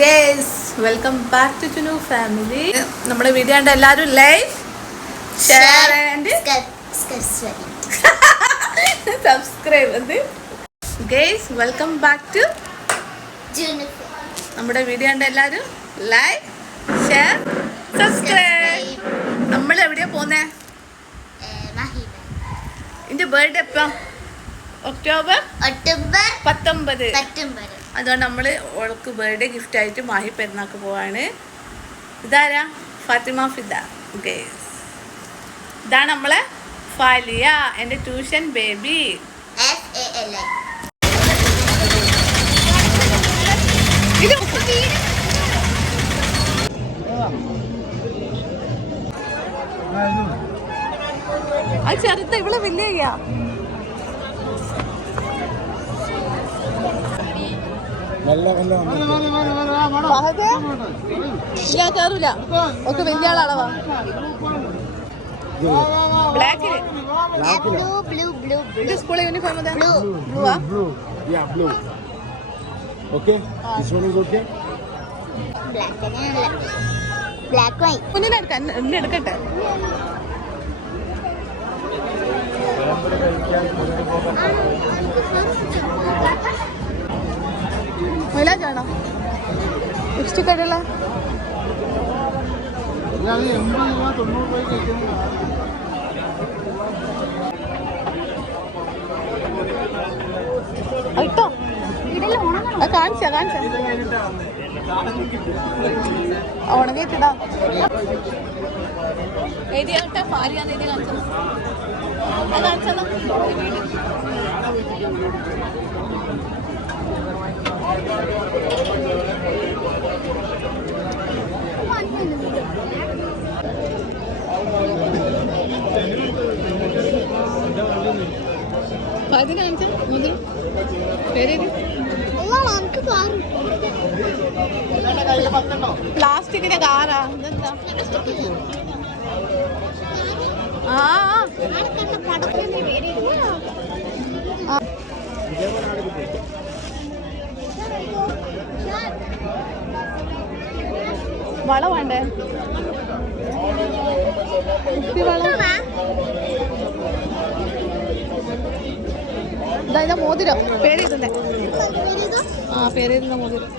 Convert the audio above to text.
Guys welcome back to ചുനു family. നമ്മുടെ video കണ്ട എല്ലാവരും like share and subscribe. Guys welcome back to നമ്മുടെ വീഡിയോ കണ്ട എല്ലാവരും ലൈക്ക് ഷെയർ സബ്സ്ക്രൈബ്. നമ്മൾ എവിടെയാ പോന്നേ? എന്റെ ബർത്ത്ഡേ എപ്പം? ഒക്ടോബർ 19. അതുകൊണ്ട് നമ്മൾ ഓൾക്ക് ബർത്ത്ഡേ ഗിഫ്റ്റ് ആയിട്ട് മാഹി പെരുന്നാൾക്ക് പോവാണ്. ഇതാരാ? ഫാത്തിമ ഫിദ. ഗേസ് ഇതാണ് നമ്മളെ ഫാലിയ, എൻ്റെ ട്യൂഷൻ ബേബി. അത് ചെറുത്ത ഇവളെ വലിയ കേറൂല. ഒക്കെ വലിയ ആളാളവാ. ബ്ലാക്കില് സ്കൂൾ യൂണിഫോം മുന്നിലെടുക്കാൻ എന്നെ എടുക്കട്ടെ. മൈലാജാണോ ലിപ്സ്റ്റിക് ആയിട്ടുള്ള? ഇട്ടോ കാണിച്ച ഉണങ്ങിട്ടിടാ. എഴുതിയാട്ടെ ഫാലിയാന്ന് എഴുതി കാണിച്ചത്. പ്ലാസ്റ്റിക്കിന്റെ കാറാ ഇതെന്താ? വള വേണ്ടേ? ഇതാ മോതിരം പേരെഴുതുന്നേ. പേരെഴുതുന്ന മോതിരം.